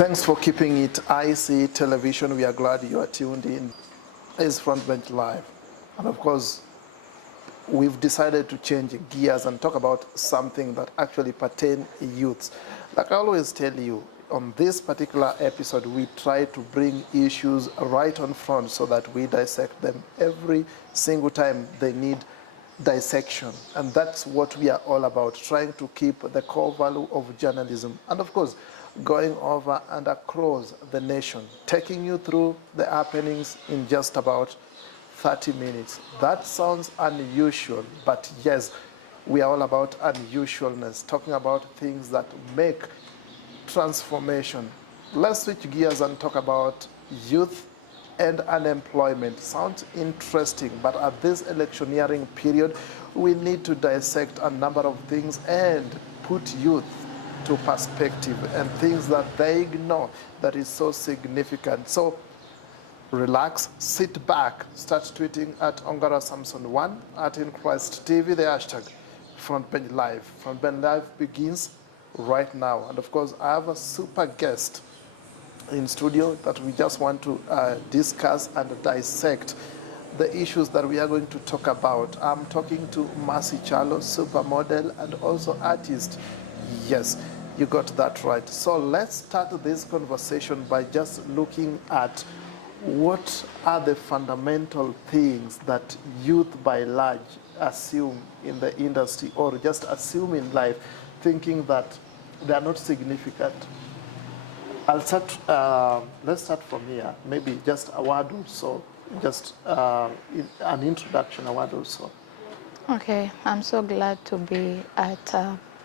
Thanks for keeping it IC Television. We are glad you are tuned in. It's Frontbench Live. And of course, we've decided to change gears and talk about something that actually pertains to youths. Like I always tell you, on this particular episode, we try to bring issues right on front so that we dissect them every single time they need dissection. And that's what we are all about, trying to keep the core value of journalism. And of course, going over and across the nation, taking you through the happenings in just about 30 minutes. That sounds unusual, but yes, we are all about unusualness, talking about things that make transformation. Let's switch gears and talk about youth and unemployment. Sounds interesting, but at this electioneering period, we need to dissect a number of things and put youth to perspective and things that they ignore that is so significant. So relax, sit back, start tweeting at Ongara Samson 1, at In Christ TV, the hashtag Frontbench Live. Frontbench Live begins right now. And of course, I have a super guest in studio that we just want to discuss and dissect the issues that we are going to talk about. I'm talking to Kyalo, supermodel and also artist. Yes, you got that right. So let's start this conversation by just looking at what are the fundamental things that youth by large assume in the industry or just assume in life, thinking that they are not significant. I'll start, let's start from here. Maybe just a word or so, just an introduction, a word or so. Okay, I'm so glad to be at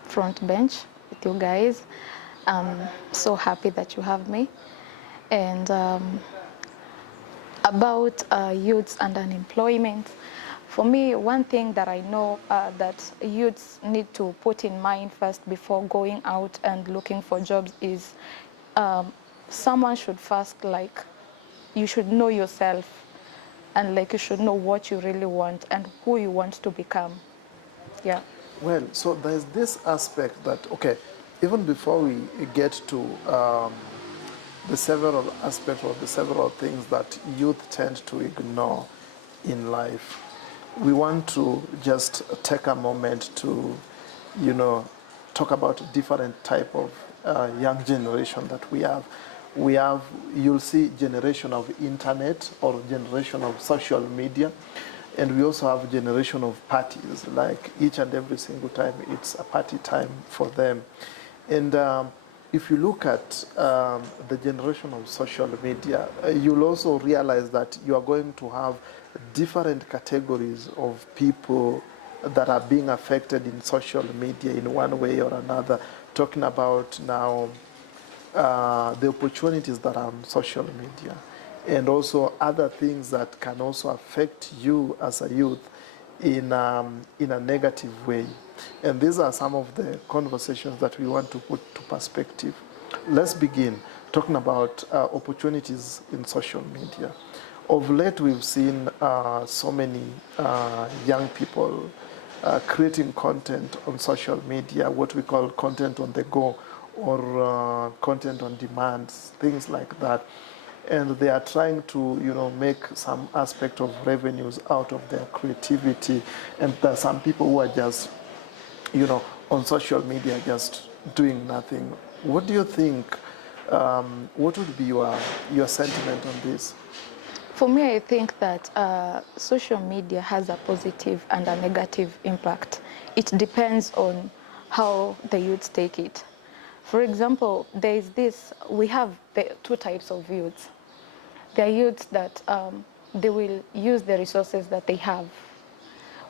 Front Bench with you guys. I'm so happy that you have me. And about youths and unemployment, for me, one thing that I know that youths need to put in mind first before going out and looking for jobs is someone should first, like, you should know yourself and like you should know what you really want and who you want to become. Yeah. Well, so there's this aspect that, okay, even before we get to the several aspects or the several things that youth tend to ignore in life, we want to just take a moment to, you know, talk about different type of young generation that we have. We have, you'll see generation of internet or generation of social media. And we also have generation of parties, like each and every single time it's a party time for them. And if you look at the generation of social media, you'll also realize that you are going to have different categories of people that are being affected in social media in one way or another. Talking about now the opportunities that are on social media, and also other things that can also affect you as a youth in a negative way. And these are some of the conversations that we want to put to perspective. Let's begin talking about opportunities in social media. Of late, we've seen so many young people creating content on social media, what we call content on the go, or content on demand, things like that. And they are trying to, you know, make some aspect of revenues out of their creativity. And there are some people who are just, you know, on social media just doing nothing. What do you think? What would be your sentiment on this? For me, I think that social media has a positive and a negative impact. It depends on how the youths take it. For example, there is this, we have the two types of youths. There are youths that they will use the resources that they have.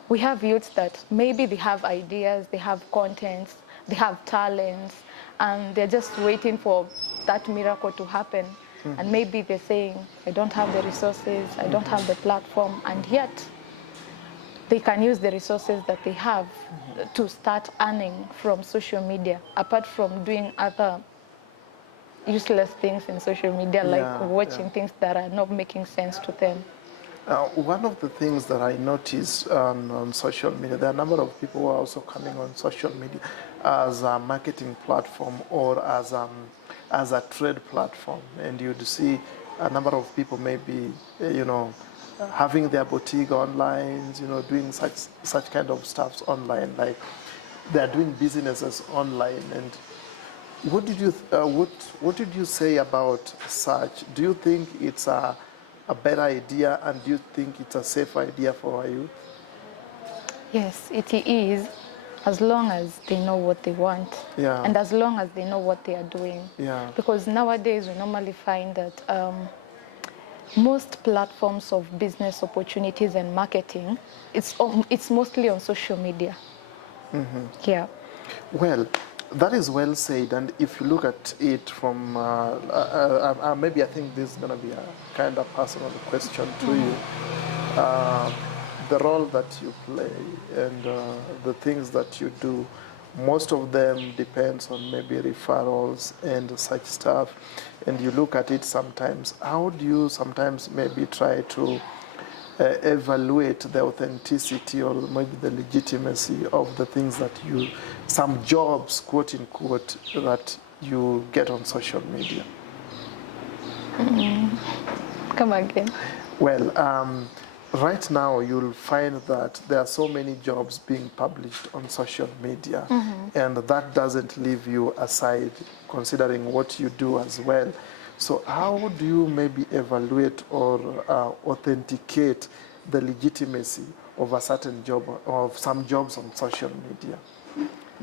We have youths that maybe they have ideas, they have contents, they have talents, and they're just waiting for that miracle to happen. Mm-hmm. And maybe they're saying, I don't have the resources, I don't have the platform, and yet they can use the resources that they have to start earning from social media, apart from doing other useless things in social media, like watching things that are not making sense to them. One of the things that I noticed on social media, there are a number of people who are also coming on social media as a marketing platform or as a trade platform, and you'd see a number of people maybe, having their boutique online, doing such kind of stuffs online, like they are doing businesses online. And what did you say about such? Do you think it's a better idea, and do you think it's a safe idea for our youth? Yes, it is, as long as they know what they want, Yeah. and as long as they know what they are doing. Yeah. Because nowadays we normally find that most platforms of business opportunities and marketing, it's mostly on social media. Yeah. Well, that is well said. And if you look at it from, maybe I think this is going to be a kind of personal question to you. The role that you play and the things that you do, most of them depends on maybe referrals and such stuff. And you look at it sometimes, how do you sometimes maybe try to evaluate the authenticity or maybe the legitimacy of the things that some jobs, quote unquote, that you get on social media? Come again. Well, right now you'll find that there are so many jobs being published on social media, and that doesn't leave you aside considering what you do as well. So how do you maybe evaluate or authenticate the legitimacy of a certain job, of some jobs on social media?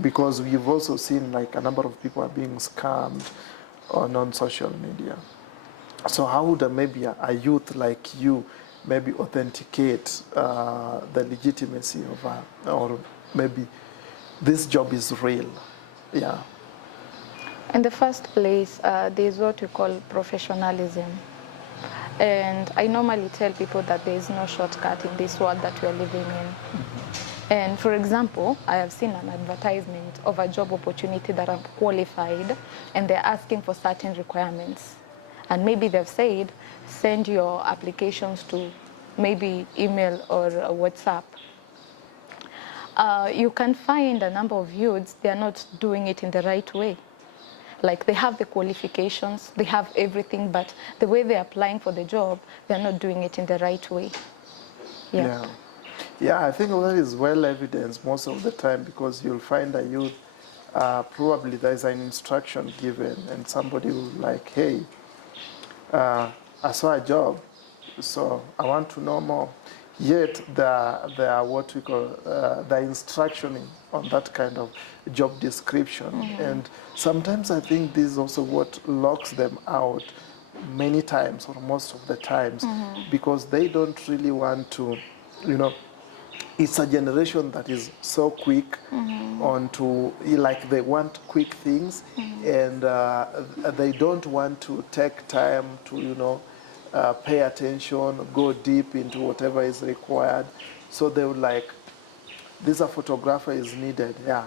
Because we've also seen like a number of people are being scammed on social media. So how would maybe a youth like you maybe authenticate the legitimacy of or maybe this job is real? Yeah. In the first place, there's what we call professionalism. And I normally tell people that there is no shortcut in this world that we are living in. And for example, I have seen an advertisement of a job opportunity that I'm qualified, and they're asking for certain requirements. And maybe they've said, send your applications to maybe email or WhatsApp. You can find a number of youths, they're not doing it in the right way. Like they have the qualifications, they have everything, but the way they're applying for the job, they're not doing it in the right way. Yeah. Yeah, I think that is well evidenced most of the time, because you'll find a youth, probably there's an instruction given and somebody will like, hey, I saw a job, so I want to know more. Yet there are what we call the instruction on that kind of job description. And sometimes I think this is also what locks them out many times, or most of the times, because they don't really want to, it's a generation that is so quick onto, like they want quick things, and they don't want to take time to, pay attention, go deep into whatever is required. So they would like, this a photographer is needed. Yeah,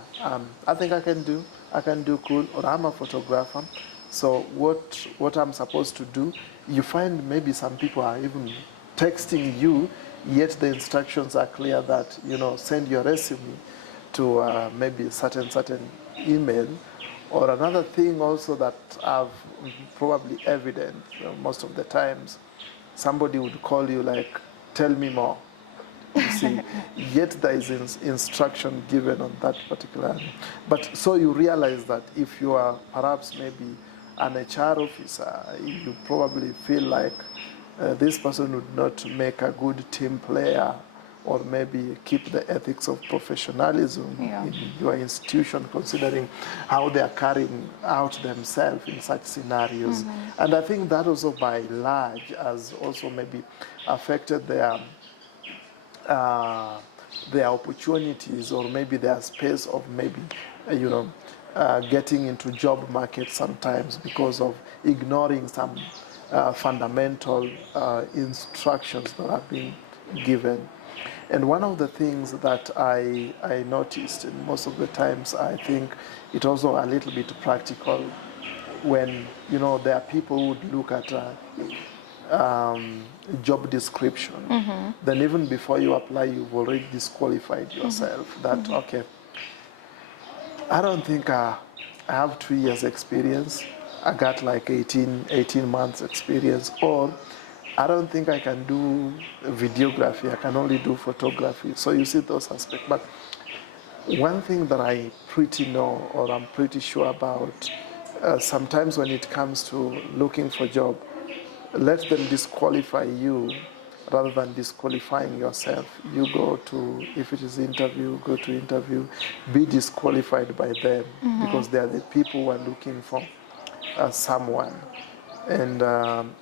I think I can do cool, or I'm a photographer. So what I'm supposed to do, you find maybe some people are even texting you, yet the instructions are clear that, send your resume to maybe certain email. Or another thing also that I've probably evident most of the times, somebody would call you like, tell me more. You see, yet there is instruction given on that particular. But so you realize that if you are perhaps maybe an HR officer, you probably feel like this person would not make a good team player, or maybe keep the ethics of professionalism in your institution, considering how they are carrying out themselves in such scenarios. And I think that also by large has also maybe affected their opportunities, or maybe their space of maybe, getting into job market sometimes, because of ignoring some fundamental instructions that are being given. And one of the things that I noticed, and most of the times I think it also a little bit practical, when there are people who would look at job description, then even before you apply, you've already disqualified yourself. That, okay, I don't think I have 2 years experience. I got like 18 months experience, or I don't think I can do videography. I can only do photography. So you see those aspects. But one thing that I pretty know, or I'm pretty sure about, sometimes when it comes to looking for job, let them disqualify you rather than disqualifying yourself. You go to, if it is interview, go to interview, be disqualified by them because they are the people who are looking for someone. And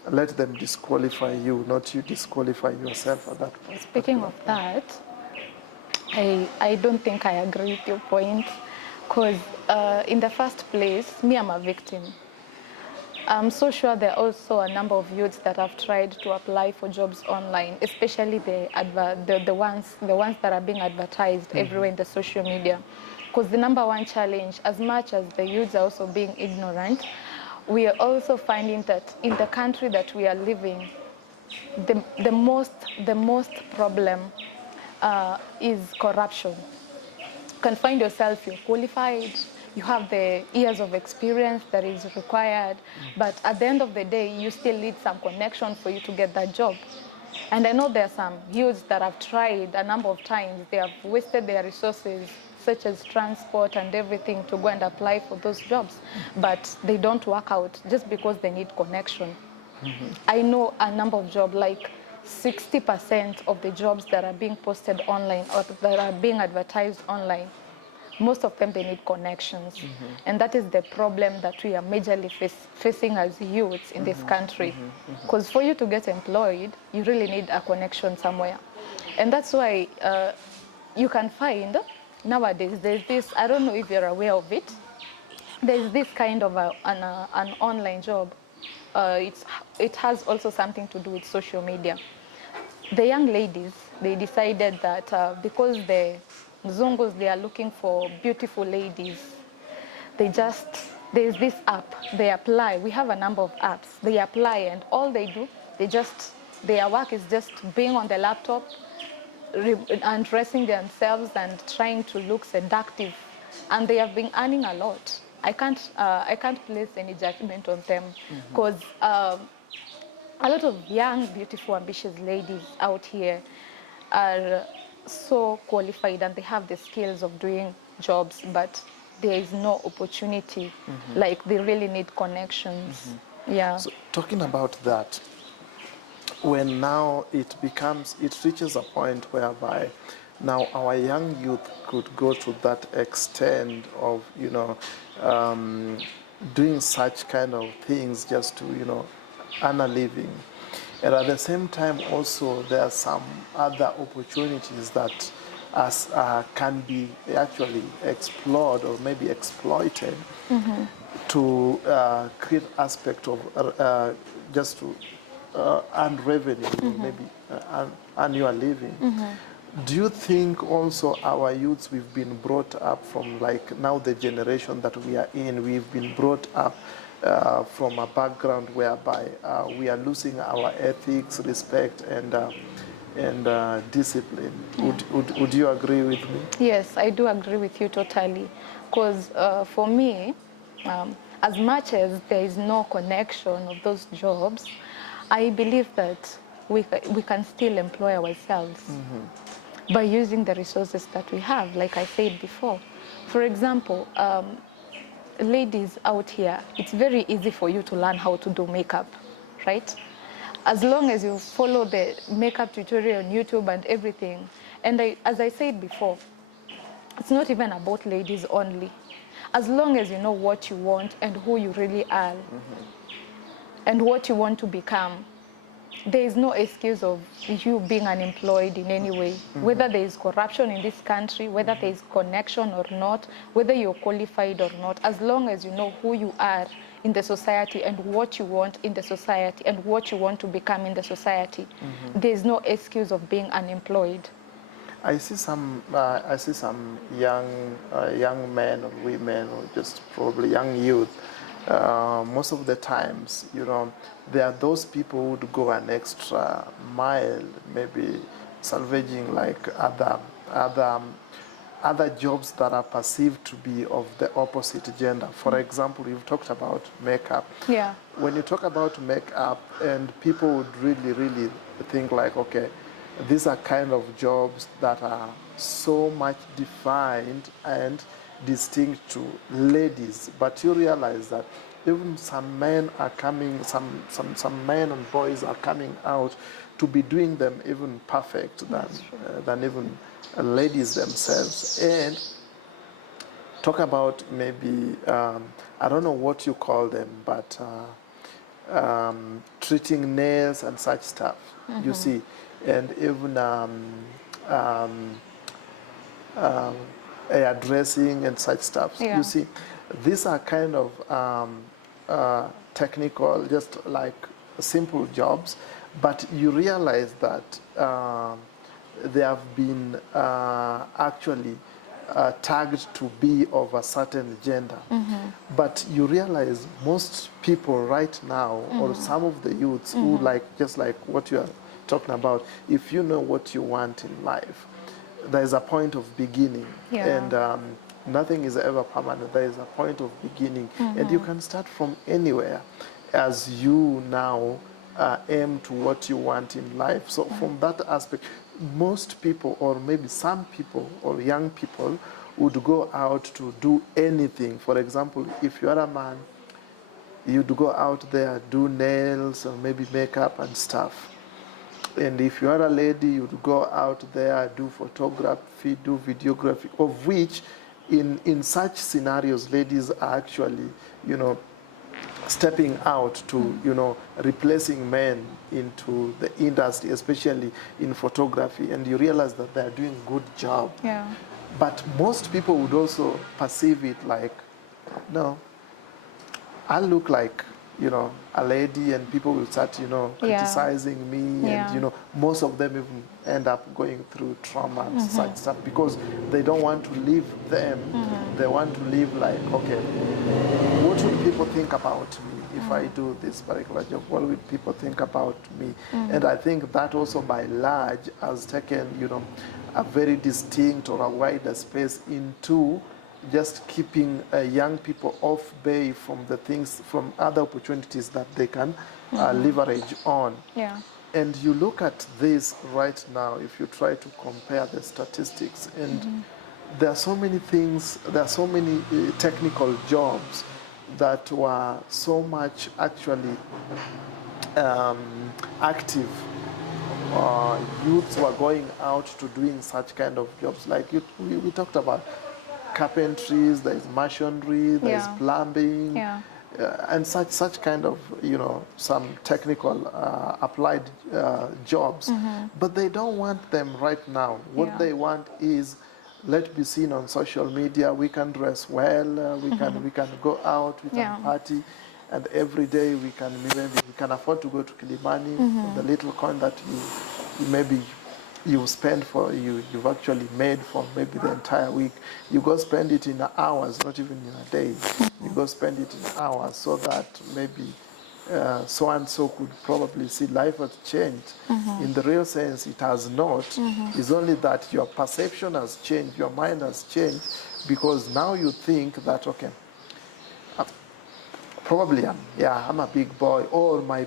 let them disqualify you, not you disqualify yourself at that point. Speaking of that, I don't think I agree with your point, because in the first place, me, I'm a victim. I'm so sure there are also a number of youths that have tried to apply for jobs online, especially the ones that are being advertised everywhere in the social media. Because the number one challenge, as much as the youths are also being ignorant, we are also finding that in the country that we are living, the most problem is corruption. You can find yourself, you're qualified, you have the years of experience that is required, but at the end of the day, you still need some connection for you to get that job. And I know there are some youths that have tried a number of times. They have wasted their resources, such as transport and everything, to go and apply for those jobs, but they don't work out just because they need connection. I know a number of jobs, like 60% of the jobs that are being posted online or that are being advertised online, most of them, they need connections. And that is the problem that we are majorly facing as youths in this country. Because for you to get employed, you really need a connection somewhere. And that's why you can find nowadays, there's this, I don't know if you're aware of it, there's this kind of an online job. It has also something to do with social media. The young ladies, they decided that because the Mzungus, they are looking for beautiful ladies, there's this app, they apply. We have a number of apps. They apply, and all they do, their work is just being on the laptop, undressing themselves and trying to look seductive. And they have been earning a lot. I can't place any judgment on them, because a lot of young, beautiful, ambitious ladies out here are so qualified and they have the skills of doing jobs, but there is no opportunity. Like, they really need connections. Yeah. So talking about that, when now it reaches a point whereby now our young youth could go to that extent of, doing such kind of things just to, earn a living. And at the same time also, there are some other opportunities that can be actually explored or maybe exploited to create aspect of just to earn revenue, maybe earn your living. Do you think also our youths, we've been brought up from, like, now the generation that we are in, we've been brought up from a background whereby we are losing our ethics, respect, and discipline? Would you agree with me? Yes, I do agree with you totally. Because for me, as much as there is no connection of those jobs, I believe that we can still employ ourselves by using the resources that we have, like I said before. For example, ladies out here, it's very easy for you to learn how to do makeup, right? As long as you follow the makeup tutorial on YouTube and everything. And as I said before, it's not even about ladies only. As long as you know what you want and who you really are and what you want to become, there is no excuse of you being unemployed in any way. Whether there is corruption in this country, whether there is connection or not, whether you're qualified or not, as long as you know who you are in the society and what you want in the society and what you want to become in the society, there is no excuse of being unemployed. I see some young men or women, or just probably young youth, most of the times, there are those people who would go an extra mile, maybe salvaging like other jobs that are perceived to be of the opposite gender. For example, you've talked about makeup. Yeah. When you talk about makeup, and people would really think like, okay, these are kind of jobs that are so much defined and distinct to ladies, but you realize that even some men are coming, some men and boys are coming out to be doing them even perfect than even ladies themselves. And talk about maybe I don't know what you call them, but treating nails and such stuff. You see, and even hairdressing and such stuff. Yeah. You see, these are kind of technical, just like simple jobs, but you realize that they have been actually tagged to be of a certain gender. But you realize most people right now, or some of the youths who just like what you are talking about, if you know what you want in life, there is a point of beginning. Yeah. And nothing is ever permanent. There is a point of beginning. And you can start from anywhere as you now aim to what you want in life. So from that aspect, most people, or maybe some people or young people, would go out to do anything. For example, if you are a man, you'd go out there, do nails or maybe makeup and stuff. And if you are a lady, you'd go out there, do photography, do videography, of which in such scenarios, ladies are actually, stepping out to, replacing men into the industry, especially in photography. And you realize that they're doing a good job. Yeah. But most people would also perceive it like, no, I look like, a lady, and people will start, criticizing me. Yeah. And, most of them even end up going through trauma and such stuff because they don't want to leave them. They want to live like, okay, what would people think about me if I do this particular job? What would people think about me? And I think that also by large has taken, a very distinct or a wider space into just keeping young people off bay from the things, from other opportunities that they can leverage on. Yeah. And you look at this right now, if you try to compare the statistics, and there are so many things, there are so many technical jobs that were so much actually active. Youths were going out to doing such kind of jobs. Like we talked about carpentries, there is masonry, there is plumbing, and such kind of, some technical applied jobs. But they don't want them right now. What they want is, let's be seen on social media. We can dress well. We can go out. We can party, and every day we can afford to go to Kilimani. The little coin that you spend you've actually made for maybe the entire week. You go spend it in hours, not even in a day. You go spend it in hours, so that maybe so and so could probably see life has changed. In the real sense, it has not. It's only that your perception has changed, your mind has changed, because now you think that, okay, probably I'm a big boy, or my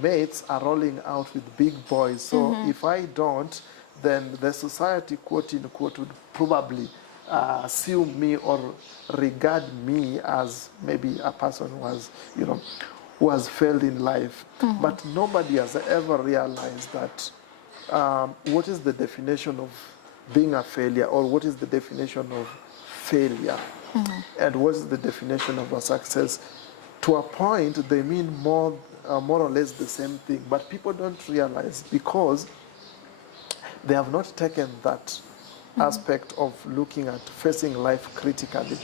mates are rolling out with big boys. So if I don't, then the society, quote unquote, would probably assume me or regard me as maybe a person who has failed in life. But nobody has ever realized that what is the definition of being a failure, or what is the definition of failure. And what is the definition of a success? To a point, they mean more or less the same thing, but people don't realize, because they have not taken that aspect of looking at facing life critically.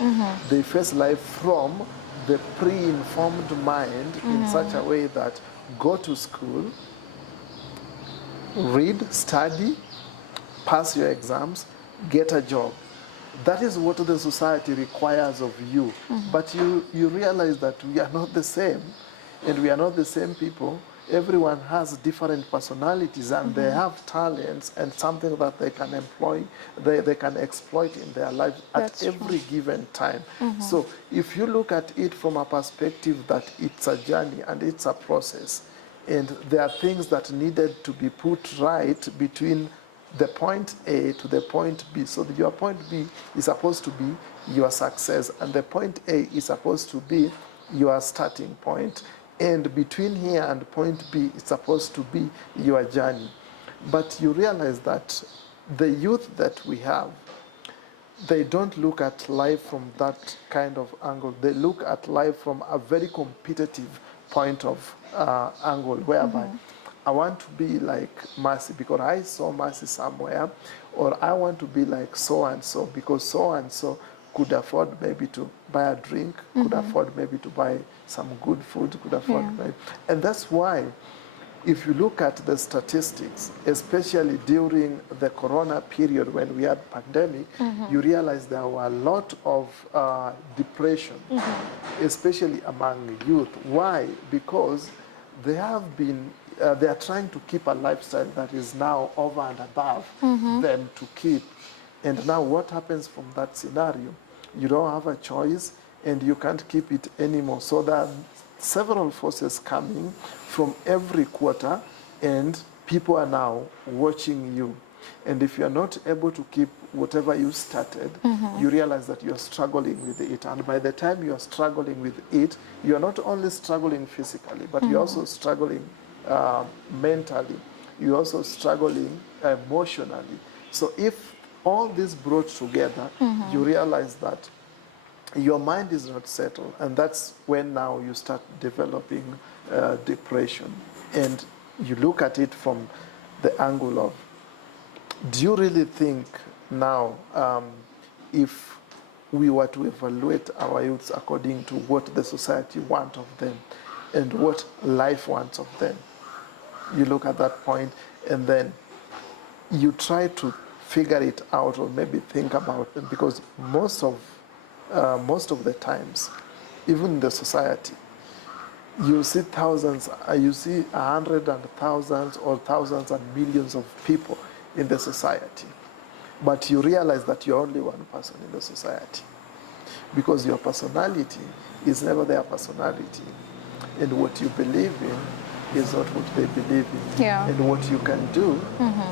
They face life from the pre-informed mind in such a way that go to school, read, study, pass your exams, get a job. That is what the society requires of you. But you realize that we are not the same, and we are not the same people. Everyone has different personalities, and they have talents and something that they can employ, they can exploit in their lives at every given time. So if you look at it from a perspective that it's a journey and it's a process, and there are things that needed to be put right between the point A to the point B. So that your point B is supposed to be your success, and the point A is supposed to be your starting point. And between here and point B, it's supposed to be your journey. But you realize that the youth that we have, they don't look at life from that kind of angle. They look at life from a very competitive point of angle, whereby I want to be like Mercy because I saw Mercy somewhere, or I want to be like so and so because so and so could afford maybe to buy a drink, could afford maybe to buy some good food, could afford maybe. And that's why, if you look at the statistics, especially during the corona period when we had pandemic, you realize there were a lot of depression, especially among youth. Why? Because they have been, they are trying to keep a lifestyle that is now over and above them to keep. And now what happens from that scenario? You don't have a choice and you can't keep it anymore. So there are several forces coming from every quarter, and people are now watching you. And if you're not able to keep whatever you started, you realize that you're struggling with it. And by the time you're struggling with it, you're not only struggling physically, but you're also struggling mentally. You're also struggling emotionally. So if all this brought together, you realize that your mind is not settled, and that's when now you start developing depression. And you look at it from the angle of, do you really think now, if we were to evaluate our youths according to what the society wants of them and what life wants of them, you look at that point and then you try to figure it out, or maybe think about it, because most of the times, even in the society, you see thousands, you see hundreds and thousands or thousands and millions of people in the society, but you realize that you're only one person in the society, because your personality is never their personality, and what you believe in is not what they believe in, and what you can do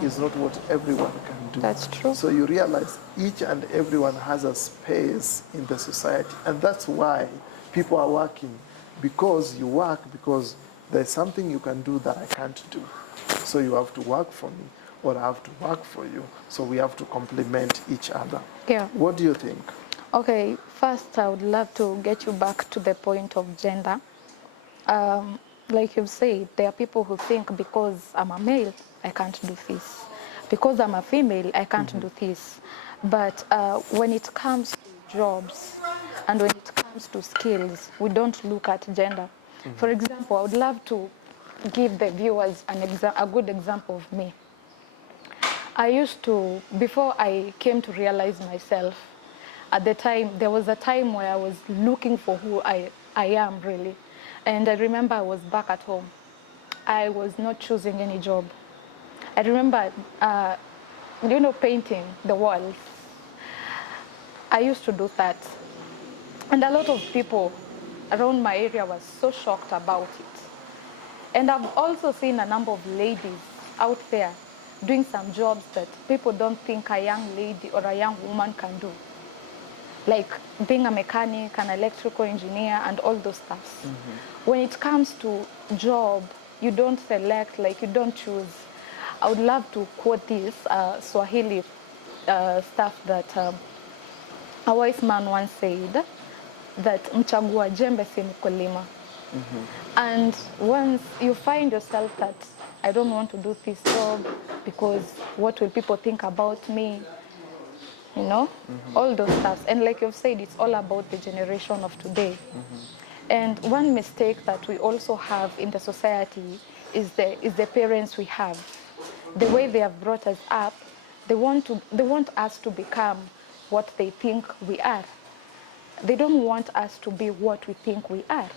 is not what everyone can do. That's true. So you realize each and everyone has a space in the society, and that's why people are working, because you work because there's something you can do that I can't do. So you have to work for me, or I have to work for you. So we have to complement each other. Yeah. What do you think? Okay, first I would love to get you back to the point of gender. Like you've said, there are people who think because I'm a male, I can't do this. Because I'm a female, I can't do this. But when it comes to jobs and when it comes to skills, we don't look at gender. For example, I would love to give the viewers a good example of me. I used to, before I came to realize myself, at the time, there was a time where I was looking for who I am really. And I remember I was back at home. I was not choosing any job. I remember, painting the walls. I used to do that. And a lot of people around my area were so shocked about it. And I've also seen a number of ladies out there doing some jobs that people don't think a young lady or a young woman can do. Like being a mechanic, an electrical engineer, and all those stuff. When it comes to job, you don't select, like you don't choose. I would love to quote this Swahili stuff that a wise man once said, that mchagua jembe si mkulima. And once you find yourself that I don't want to do this job because what will people think about me, all those stuff. And like you've said, it's all about the generation of today. And one mistake that we also have in the society is the parents we have. The way they have brought us up, they want us to become what they think we are. They don't want us to be what we think we are.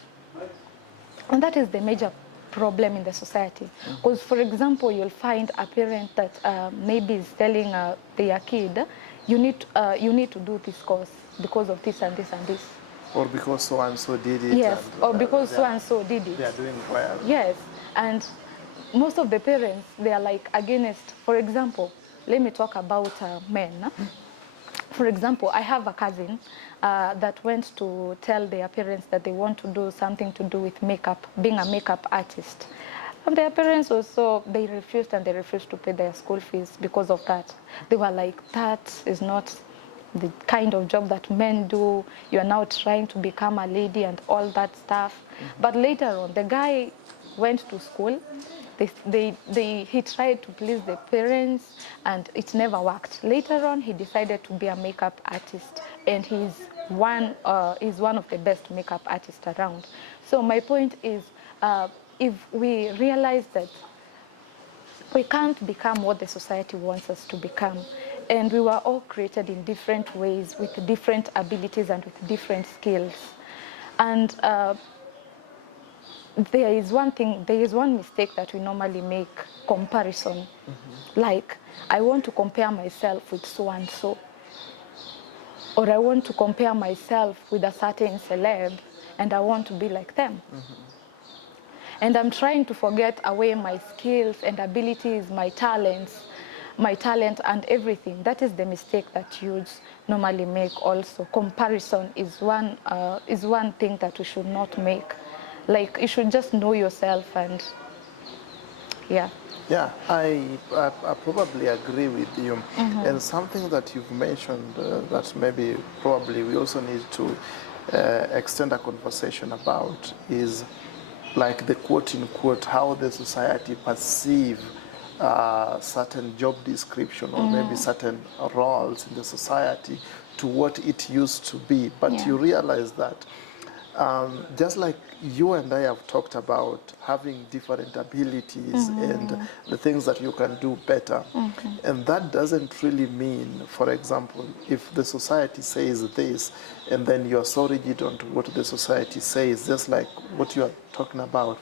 And that is the major problem in the society. Because, for example, you'll find a parent that maybe is telling their kid, you need to do this course because of this and this and this. Or because so-and-so did it. Yes, and, or because so-and-so did it. They are doing well. Yes, and most of the parents, they are like against, for example, let me talk about men. For example, I have a cousin that went to tell their parents that they want to do something to do with makeup, being a makeup artist. And their parents also, they refused to pay their school fees because of that. They were like, that is not the kind of job that men do. You are now trying to become a lady and all that stuff. But later on, the guy went to school. He tried to please the parents, and it never worked. Later on, he decided to be a makeup artist, and he's one of the best makeup artists around. So my point is, if we realize that we can't become what the society wants us to become, and we were all created in different ways with different abilities and with different skills, and there is one mistake that we normally make: comparison. Like, I want to compare myself with so and so, or I want to compare myself with a certain celeb, and I want to be like them. And I'm trying to forget away my skills and abilities, my talent and everything. That is the mistake that youths normally make also. Comparison is one thing that we should not make. Like, you should just know yourself, and yeah. Yeah, I probably agree with you. And something that you've mentioned that maybe probably we also need to extend a conversation about is like the quote-unquote how the society perceive certain job description or maybe certain roles in the society to what it used to be. But you realize that just like you and I have talked about having different abilities and the things that you can do better. And that doesn't really mean, for example, if the society says this and then you're so rigid onto what the society says, just like what you are talking about.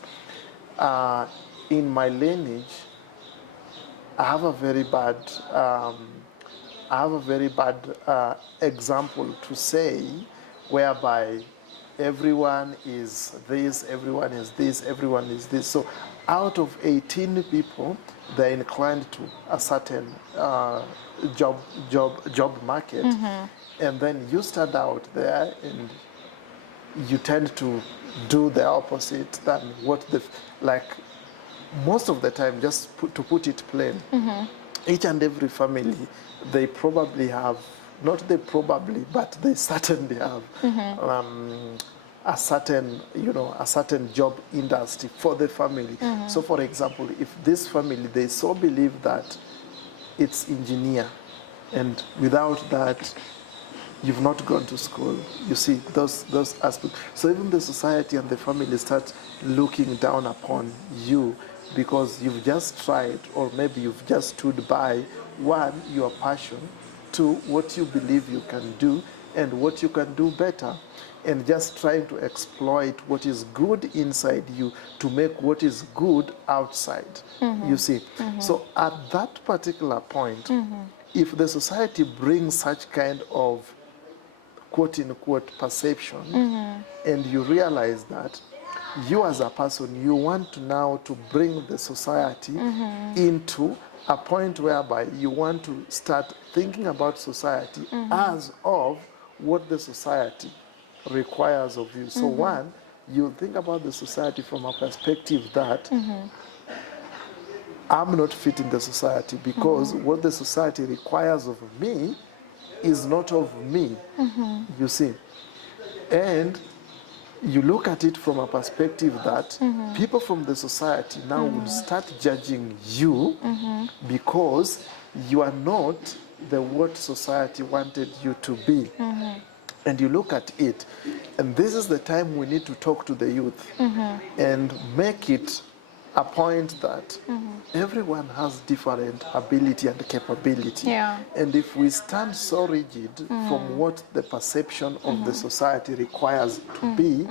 In my lineage, I have a very bad example to say, whereby everyone is this, everyone is this, everyone is this. So out of 18 people, they're inclined to a certain job market. And then you start out there and you tend to do the opposite than what like most of the time, just to put it plain, each and every family, they probably have, not they probably, but they certainly have a certain job industry for the family. So for example, if this family, they so believe that it's engineer, and without that, you've not gone to school. You see, those aspects. So even the society and the family start looking down upon you because you've just tried, or maybe you've just stood by, one, your passion, two, what you believe you can do and what you can do better, and just trying to exploit what is good inside you to make what is good outside, you see. So at that particular point, if the society brings such kind of quote-unquote perception, and you realize that you as a person, you want to now to bring the society into a point whereby you want to start thinking about society as of what the society requires of you. So one, you think about the society from a perspective that I'm not fit in the society because what the society requires of me is not of me, you see. And you look at it from a perspective that people from the society now will start judging you because you are not the what society wanted you to be. And you look at it, and this is the time we need to talk to the youth and make it a point that everyone has different ability and capability. Yeah. And if we stand so rigid from what the perception of the society requires to be,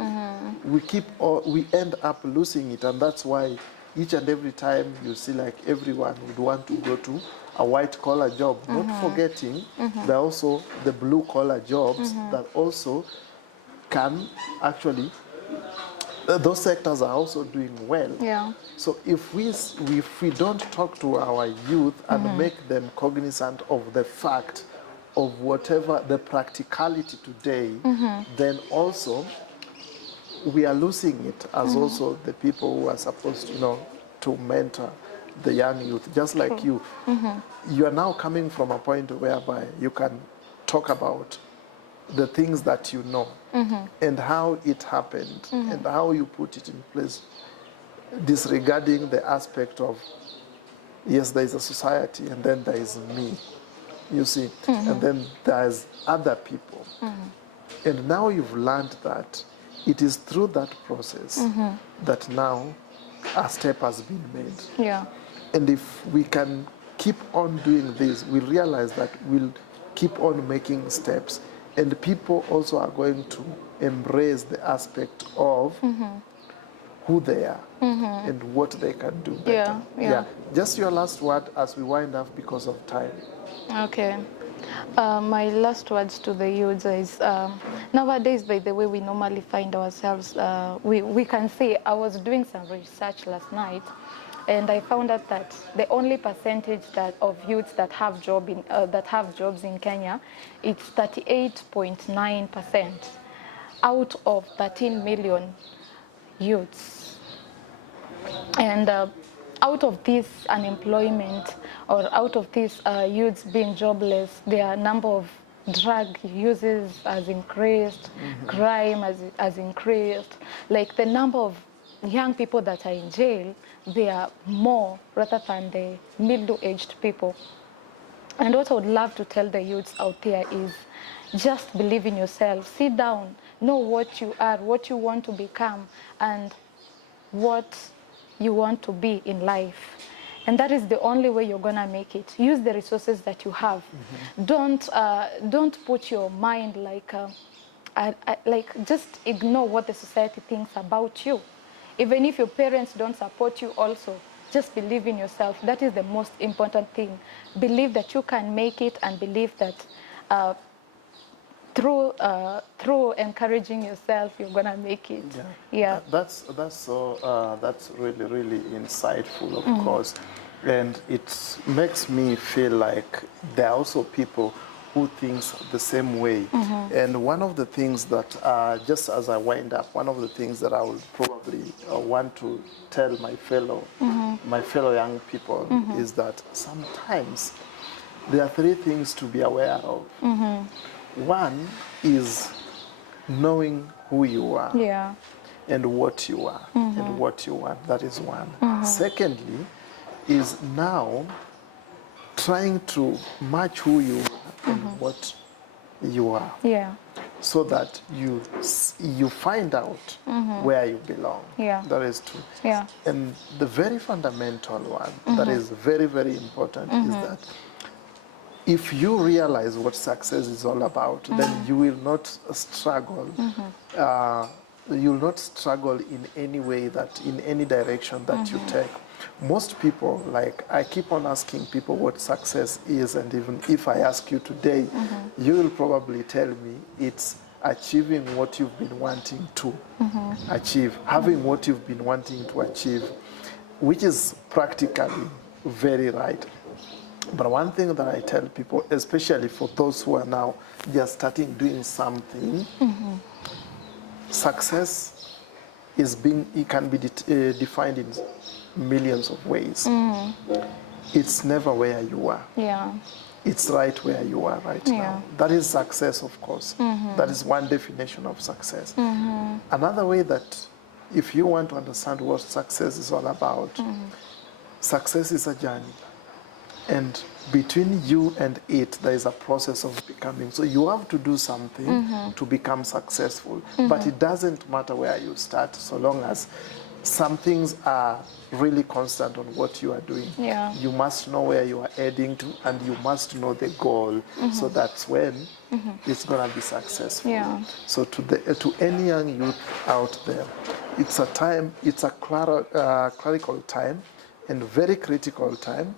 we end up losing it. And that's why each and every time you see like everyone would want to go to a white collar job, not forgetting there are also the blue collar jobs that also can actually, those sectors are also doing well. Yeah. So if we don't talk to our youth and make them cognizant of the fact of whatever the practicality today, then also we are losing it as also the people who are supposed, to mentor the young youth. Just like you, you are now coming from a point whereby you can talk about the things that you know and how it happened and how you put it in place, disregarding the aspect of, yes, there is a society and then there is me, you see, and then there's other people. And now you've learned that it is through that process that now a step has been made. Yeah. And if we can keep on doing this, we realize that we'll keep on making steps. And people also are going to embrace the aspect of who they are and what they can do better. Yeah. Just your last word as we wind up because of time. Okay. My last words to the youth is, nowadays, by the way, we normally find ourselves, we can say, I was doing some research last night, and I found out that the only percentage of youths that have jobs in Kenya, it's 38.9% out of 13 million youths. And out of this unemployment, or out of these youths being jobless, their number of drug uses has increased, crime has increased. Like the number of young people that are in jail, they are more rather than the middle-aged people. And what I would love to tell the youths out there is just believe in yourself. Sit down, know what you are, what you want to become, and what you want to be in life. And that is the only way you're gonna make it. Use the resources that you have. Don't put your mind like just ignore what the society thinks about you. Even if your parents don't support you also, just believe in yourself. That is the most important thing. Believe that you can make it, and believe that through encouraging yourself, you're gonna make it. Yeah. That's really, really insightful, of course, and it makes me feel like there are also people who thinks the same way. And one of the things that, just as I wind up, one of the things that I would probably want to tell my fellow young people is that sometimes there are three things to be aware of. One is knowing who you are and what you are and what you want. That is one. Secondly is now trying to match who you are and what you are, so that you find out where you belong. That is true. And the very fundamental one that is very, very important is that if you realize what success is all about, then you will not struggle. You will not struggle in any way, that in any direction that you take. Most people, like, I keep on asking people what success is, and even if I ask you today, you will probably tell me it's achieving what you've been wanting to achieve, having what you've been wanting to achieve, which is practically very right. But one thing that I tell people, especially for those who are now just starting doing something, success it can be defined in millions of ways. It's never where you are. It's right where you are right now. That is success, of course. That is one definition of success. Another way that, if you want to understand what success is all about, success is a journey. And between you and it, there is a process of becoming. So you have to do something to become successful. But it doesn't matter where you start, so long as some things are really constant on what you are doing. Yeah. You must know where you are heading to, and you must know the goal. So that's when it's going to be successful. Yeah. So to any young youth out there, it's a time, it's a clerical time and very critical time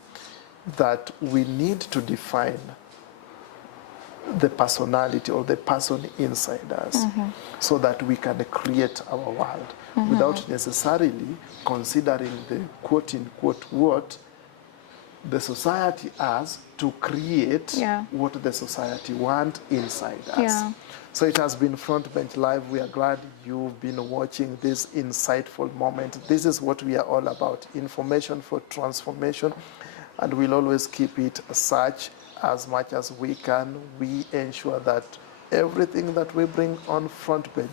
that we need to define the personality or the person inside us so that we can create our world without necessarily considering the quote-unquote what the society has to create what the society want inside us. Yeah. So it has been Front Bench Live. We are glad you've been watching this insightful moment. This is what we are all about, information for transformation, and we'll always keep it such. As much as we can, we ensure that everything that we bring on Front Bench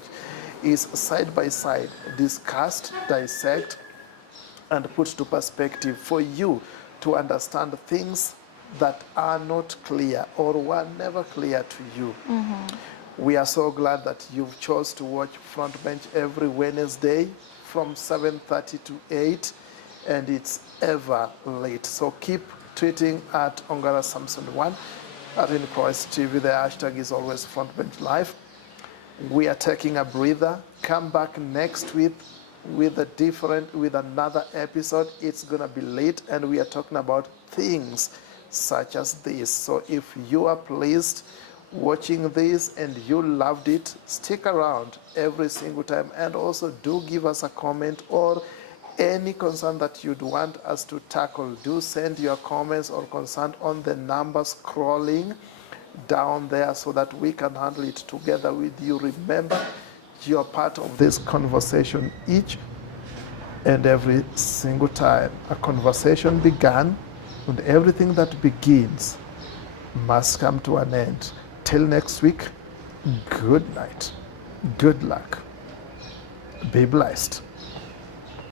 is side by side, discussed, dissect, and put to perspective for you to understand things that are not clear or were never clear to you. We are so glad that you've chose to watch Front Bench every Wednesday from 7:30 to 8, and it's ever late. So keep tweeting at Ongara Samson 1 at In Christ TV. The hashtag is always Front Bench Live. We are taking a breather. Come back next week with another episode. It's gonna be late, and we are talking about things such as this. So if you are pleased watching this and you loved it, stick around every single time, and also do give us a comment or any concern that you'd want us to tackle. Do send your comments or concern on the number scrolling down there so that we can handle it together with you. Remember, you're part of this conversation each and every single time a conversation began, and everything that begins must come to an end. Till next week, good night, good luck, be blessed.